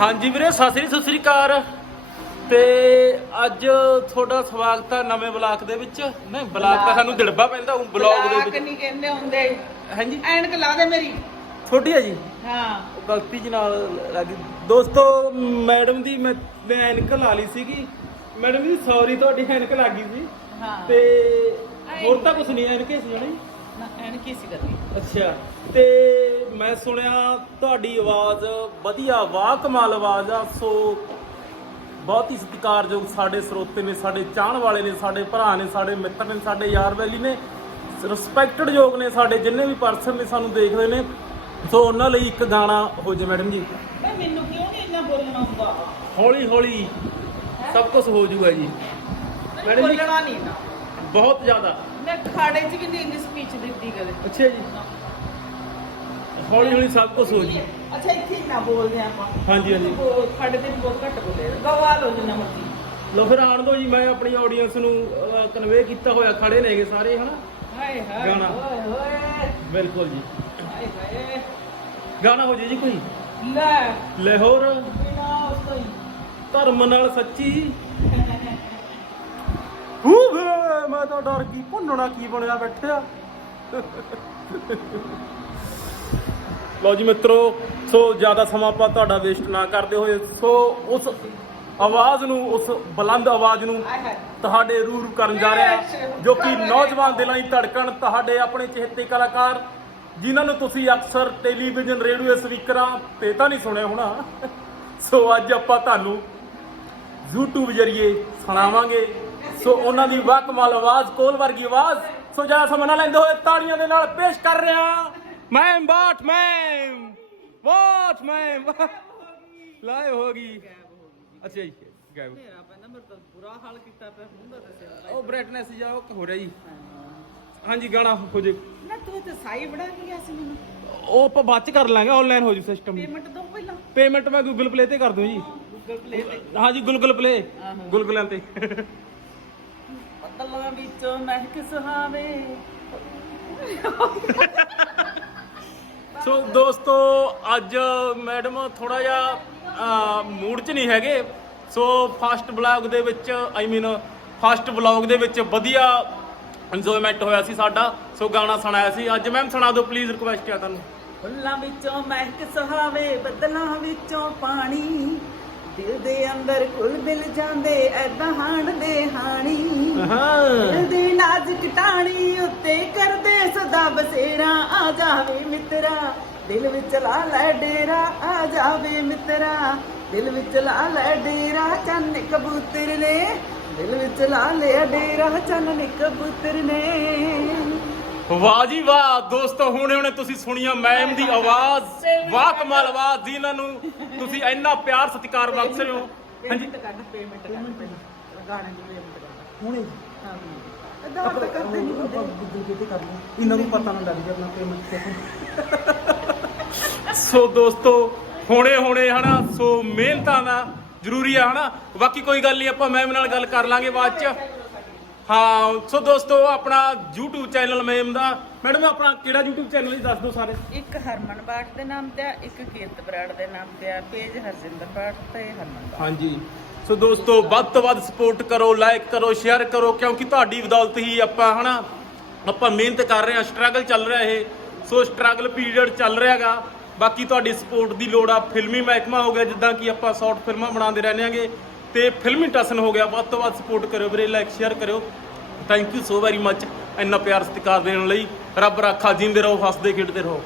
ਹਾਂਜੀ ਵੀਰੇ ਸਤਿ ਸ੍ਰੀ ਸਤਿ ਸ੍ਰੀ ਅਕਾਲ। ਤੇ ਅੱਜ ਤੁਹਾਡਾ ਸਵਾਗਤ ਹੈ ਨਵੇਂ ਬਲਾਕ ਦੇ ਵਿੱਚ। ਨਹੀਂ ਬਲਾਕ ਤਾਂ ਸਾਨੂੰ ਦਿੜਬਾ ਪੈਂਦਾ ਉਹ ਬਲੌਗ ਦੇ ਵਿੱਚ। ਨਹੀਂ ਕਹਿੰਦੇ ਹੁੰਦੇ। ਹਾਂਜੀ। ਐਨਕ ਲਾ ਦੇ ਮੇਰੀ। ਛੋਟੀ ਹੈ ਜੀ? ਹਾਂ। ਗਲਤੀ ਜੀ ਨਾਲ ਲੱਗੀ ਦੋਸਤੋ ਮੈਡਮ ਦੀ ਮੈਂ ਐਨਕ ਲਾ ਲਈ ਸੀਗੀ। ਮੈਡਮ ਜੀ ਸੌਰੀ ਤੁਹਾਡੀ ਐਨਕ ਲੱਗੀ ਸੀ। ਹਾਂ। ਤੇ ਹੋਰ ਤਾਂ ਕੁਝ ਨਹੀਂ ਐਨਕੇ ਸੀ ਜਣੀ ਨਾ ਐਨਕ ਹੀ ਸੀ ਕਰਨੀ। ਅੱਛਾ। ਤੇ ਮੈਂ ਸੁਣਿਆ ਤੁਹਾਡੀ ਆਵਾਜ਼ ਵਧੀਆ ਵਾਹ ਕਮਾਲ ਆਵਾਜ਼ ਆ। ਸੋ ਬਹੁਤ ਹੀ ਸਤਿਕਾਰਯੋਗ ਸਾਡੇ ਸਰੋਤੇ ਨੇ ਸਾਡੇ ਚਾਹਣ ਵਾਲੇ ਨੇ ਸਾਡੇ ਭਰਾ ਨੇ ਸਾਡੇ ਮਿੱਤਰ ਨੇ ਸਾਡੇ ਯਾਰ ਵੈਲੀ ਨੇ ਰਿਸਪੈਕਟਡ ਯੋਗ ਨੇ ਸਾਡੇ ਜਿੰਨੇ ਵੀ ਪਰਸਨ ਨੇ ਸਾਨੂੰ ਦੇਖਦੇ ਨੇ। ਸੋ ਉਹਨਾਂ ਲਈ ਇੱਕ ਗਾਣਾ ਹੋ ਜੇ ਮੈਡਮ ਜੀ। ਮੈਂ ਮੈਨੂੰ ਕਿਉਂ ਨਹੀਂ ਇੰਨਾ ਬੋਲਣਾ ਹੁੰਦਾ? ਹੌਲੀ ਹੌਲੀ ਸਭ ਕੁਝ ਹੋ ਜਾਊਗਾ ਜੀ। ਮੈਡਮ ਜੀ ਬੋਲਣਾ ਨਹੀਂ ਨਾ। ਬਹੁਤ ਜ਼ਿਆਦਾ। ਮੈਂ ਖਾੜੇ 'ਚ ਵੀ ਨਹੀਂ ਇੰਨੀ ਸਪੀਚ ਦਿੱਤੀ ਕਦੇ। ਅੱਛਾ ਜੀ। ਹੌਲੀ ਹੌਲੀ ਸਭ ਕੁਝ ਹੋ ਜੀ ਅੱਛਾ ਇੱਥੇ ਨਾ ਬੋਲਦੇ ਆਪਾਂ। ਹਾਂਜੀ ਹਾਂਜੀ। ਖਾੜੇ ਤੇ ਬਹੁਤ ਘੱਟ ਬੋਲੇ। ਗਵਾ ਲੋ ਜਿੰਨਾ ਮਰਜ਼ੀ। ਲੋ ਫਿਰ ਆਣ ਦੋ ਜੀ ਮੈਂ ਆਪਣੀ ਆਡੀਅנס ਨੂੰ ਕਨਵੇ ਕੀਤਾ ਹੋਇਆ ਖੜੇ ਨੇਗੇ ਸਾਰੇ ਹਨਾ? ਹਾਏ ਹਾਏ ਗਾਣਾ। ਓਏ ਹੋਏ ਬਿਲਕੁਲ ਜੀ। ਹਾਏ ਹਾਏ। ਗਾਣਾ ਹੋ ਜੇ ਜੀ ਕੋਈ। ਲੈ। ਲਾਹੌਰ। ਬਿਨਾ ਉਸ ਤੋਂ ਹੀ। ਧਰਮ ਨਾਲ ਸੱਚੀ। ਹੂ ਵੇ ਮੈਂ ਤਾਂ ਡਰ ਗਈ ਭੁੰਨਣਾ ਕੀ ਬਣਿਆ ਬੈਠਿਆ। ਲੋ ਜੀ ਮਿੱਤਰੋ ਸੋ ਜ਼ਿਆਦਾ ਸਮਾਂ ਆਪਾਂ ਤੁਹਾਡਾ ਵੇਸਟ ਨਾ ਕਰਦੇ ਹੋਏ ਸੋ ਉਸ ਆਵਾਜ਼ ਨੂੰ ਉਸ ਬੁਲੰਦ ਆਵਾਜ਼ ਨੂੰ ਤੁਹਾਡੇ ਰੂ ਰੂ ਕਰਨ ਜਾ ਰਿਹਾ ਜੋ ਕਿ ਨੌਜਵਾਨ ਦਿਲਾਂ ਦੀ ਧੜਕਣ ਤੁਹਾਡੇ ਆਪਣੇ ਚਹੇਤੇ ਕਲਾਕਾਰ ਜਿਨ੍ਹਾਂ ਨੂੰ ਤੁਸੀਂ ਅਕਸਰ ਟੈਲੀਵਿਜ਼ਨ ਰੇਡੀਓ ਸਪੀਕਰਾਂ ਤੇ ਤਾਂ ਨਹੀਂ ਸੁਣਿਆ ਹੋਣਾ। ਸੋ ਅੱਜ ਆਪਾਂ ਤੁਹਾਨੂੰ YouTube ਜਰੀਏ ਸੁਣਾਵਾਂਗੇ। ਸੋ ਉਹਨਾਂ ਦੀ ਵਾਕਮਾਲ ਆਵਾਜ਼ ਕੋਲ ਵਰਗੀ ਆਵਾਜ਼। ਸੋ ਜਾ ਸਮਾਂ ਨਾ ਲੈਂਦੇ ਹੋਏ ਤਾੜੀਆਂ ਦੇ ਨਾਲ ਪੇਸ਼ ਕਰ ਰਿਹਾ ਮੈਂ ਬਾਟ ਮੈਂ ਬਾਟ ਮੈਂ ਲਾਏ ਹੋ ਗਈ। ਅੱਛਾ ਜੀ ਗਾਇਬ ਮੇਰਾ ਪੈਂਦਾ ਮੇਰੇ ਤਾਂ ਬੁਰਾ ਹਾਲ ਕੀਤਾ ਪਿਆ ਹੁੰਦਾ ਤੇ ਸਿਰ ਉਹ ਬ੍ਰਾਈਟਨੈਸ ਜਾ ਉਹ ਹੋ ਰਿਹਾ ਜੀ। ਹਾਂਜੀ ਗਾਣਾ ਹੋ ਜੇ। ਨਾ ਤੂੰ ਤੇ ਸਾਈ ਬੜਾ ਗਿਆ ਸੀ ਮੈਨੂੰ। ਉਹ ਆਪਾਂ ਬਾਅਦ ਚ ਕਰ ਲਾਂਗੇ ਆਨਲਾਈਨ ਹੋ ਜੂ ਸਿਸਟਮ ਪੇਮੈਂਟ ਦੋ ਪਹਿਲਾਂ। ਪੇਮੈਂਟ ਮੈਂ ਗੂਗਲ ਪਲੇ ਤੇ ਕਰ ਦੂੰ ਜੀ। ਗੂਗਲ ਪਲੇ ਤੇ। ਹਾਂਜੀ ਗੂਗਲ ਪਲੇ ਗੁਲਗੁਲਿਆਂ ਤੇ। ਬੱਦਲਾਂ ਵਿੱਚੋਂ ਮਹਿਕ ਸੁਹਾਵੇ। ਸੋ ਦੋਸਤੋ ਅੱਜ ਮੈਡਮ ਥੋੜਾ ਜਿਹਾ ਮੂਡ 'ਚ ਨਹੀਂ ਹੈਗੇ। ਸੋ ਫਸਟ ਬਲੌਗ ਦੇ ਵਿੱਚ ਆਈ ਮੀਨ ਫਸਟ ਬਲੌਗ ਦੇ ਵਿੱਚ ਵਧੀਆ ਇੰਜੋਇਮੈਂਟ ਹੋਇਆ ਸੀ ਸਾਡਾ। ਸੋ ਗਾਣਾ ਸੁਣਾਇਆ ਸੀ। ਅੱਜ ਮੈਮ ਸੁਣਾ ਦਿਓ ਪਲੀਜ਼ ਰਿਕੁਐਸਟ ਆ ਤੁਹਾਨੂੰ। ਫੁੱਲਾਂ ਵਿੱਚੋਂ ਮਹਿਕ ਸੁਹਾਵੇ ਬੱਦਲਾਂ ਵਿੱਚੋਂ ਪਾਣੀ। ਦਿਲ ਦੇ ਅੰਦਰ ਕੁਲ ਦਿਲ ਜਾਂਦੇ ਐਦਾਂ ਹਾਣ ਦੇ ਹਾਣੀ। ਹਾਂ। ਦਿਲ ਦੀ ਨਾਜ਼ੁਕ ਟਾਣੀ ਉੱਤੇ ਸਦਾ ਬਸੇਰਾ ਆ ਜਾਵੇ ਮਿੱਤਰਾ। ਦਿਲ ਵਿੱਚ ਲਾ ਲੈ ਡੇਰਾ ਆ ਜਾਵੇ ਮਿੱਤਰਾ। ਦਿਲ ਵਿੱਚ ਲਾ ਲੈ ਡੇਰਾ ਚੰਨ ਕਬੂਤਰ ਨੇ। ਦਿਲ ਵਿੱਚ ਲਾ ਲਿਆ ਡੇਰਾ ਚੰਨ ਕਬੂਤਰ ਨੇ। ਵਾਹ ਜੀ ਵਾਹ ਦੋਸਤੋ ਹੁਣੇ ਹੁਣੇ ਤੁਸੀਂ ਸੁਣੀਆਂ ਮੈਮ ਦੀ ਆਵਾਜ਼। ਵਾਹ ਕਮਾਲ ਆਵਾਜ਼ ਜਿਨ੍ਹਾਂ ਨੂੰ। ਤੁਸੀਂ ਇੰਨਾ ਪਿਆਰ ਸਤਿਕਾਰ ਬਖਸ਼ ਰਹੇ ਹੋ ਹਾਂਜੀ। ਪੇਮੈਂਟ ਕਰ ਪੇਮੈਂਟ ਕਰ ਪਹਿਲਾਂ ਗਾਣੇ ਦੀ ਪੇਮੈਂਟ ਕਰ ਹੁਣੇ ਹਾਂ। ਅਦਾ ਤਾਂ ਕਰਦੇ ਨਹੀਂ ਹੁੰਦੇ। ਗੂਗਲ ਪੇ ਤੇ ਕਰ ਲਓ ਇਹਨਾਂ ਨੂੰ ਪਤਾ ਨਾ ਲੱਗ ਜਾਏ ਆਪਣਾ ਪੇਮੈਂਟ ਦੇਖੋ ਸੋ ਦੋਸਤੋ ਹੁਣੇ ਹੁਣੇ ਹਨਾ ਸੋ ਮਿਹਨਤਾਂ ਦਾ ਜ਼ਰੂਰੀ ਆ ਹਨਾ। ਬਾਕੀ ਕੋਈ ਗੱਲ ਨਹੀਂ ਆਪਾਂ ਮੈਮ ਨਾਲ ਗੱਲ ਕਰ ਲਾਂਗੇ ਬਾਅਦ ਚ। ਹਾਂ ਸੋ ਦੋਸਤੋ ਆਪਣਾ YouTube ਚੈਨਲ ਮੈਮ ਦਾ। ਮੈਡਮ ਆਪਣਾ ਕਿਹੜਾ YouTube ਚੈਨਲ ਹੈ ਦੱਸ ਦਿਓ ਸਾਰੇ। ਇੱਕ ਹਰਮਨ ਬਾਟ ਦੇ ਨਾਮ ਤੇ ਆ ਇੱਕ ਕੀਰਤ ਬਰਾੜ ਦੇ ਨਾਮ ਤੇ ਆ ਪੇਜ ਹਰਜਿੰਦਰ ਬਾਟ ਤੇ ਹਰਮਨ ਬਾਟ ਹਾਂਜੀ। ਸੋ ਦੋਸਤੋ, ਵੱਧ ਤੋਂ ਵੱਧ ਸਪੋਰਟ ਕਰੋ ਲਾਈਕ ਕਰੋ ਸ਼ੇਅਰ ਕਰੋ, ਕਿਉਂਕਿ ਤੁਹਾਡੀ ਬਦੌਲਤ ਹੀ ਆਪਾਂ ਹਨਾ, ਆਪਾਂ ਮਿਹਨਤ ਕਰ ਰਹੇ ਹਾਂ ਸਟਰਗਲ ਚੱਲ ਰਿਹਾ ਇਹ। ਸੋ ਸਟਰਗਲ ਪੀਰੀਅਡ ਚੱਲ ਰਿਹਾਗਾ। ਬਾਕੀ ਤੁਹਾਡੀ ਸਪੋਰਟ ਦੀ ਲੋੜ ਆ, ਫਿਲਮੀ ਮਹਿਕਮਾ ਹੋ ਗਿਆ, ਜਿੱਦਾਂ ਕਿ ਆਪਾਂ ਸ਼ਾਰਟ ਫਿਲਮਾਂ ਬਣਾਉਂਦੇ ਰਹਿੰਦੇ ਆਂਗੇ ਤੇ ਫਿਲਮੀ ਟਸਨ ਹੋ ਗਿਆ, ਵੱਧ ਤੋਂ ਵੱਧ ਸਪੋਰਟ ਕਰਿਓ ਵੀਰੇ ਲਾਈਕ ਸ਼ੇਅਰ ਕਰਿਓ। Thank you so very much ਇੰਨਾ ਪਿਆਰ ਸਤਿਕਾਰ ਦੇਣ ਲਈ। ਰੱਬ ਰਾਖਾ, ਜਿੰਦੇ ਰਹੋ, ਹੱਸਦੇ ਖੇਡਦੇ ਰਹੋ।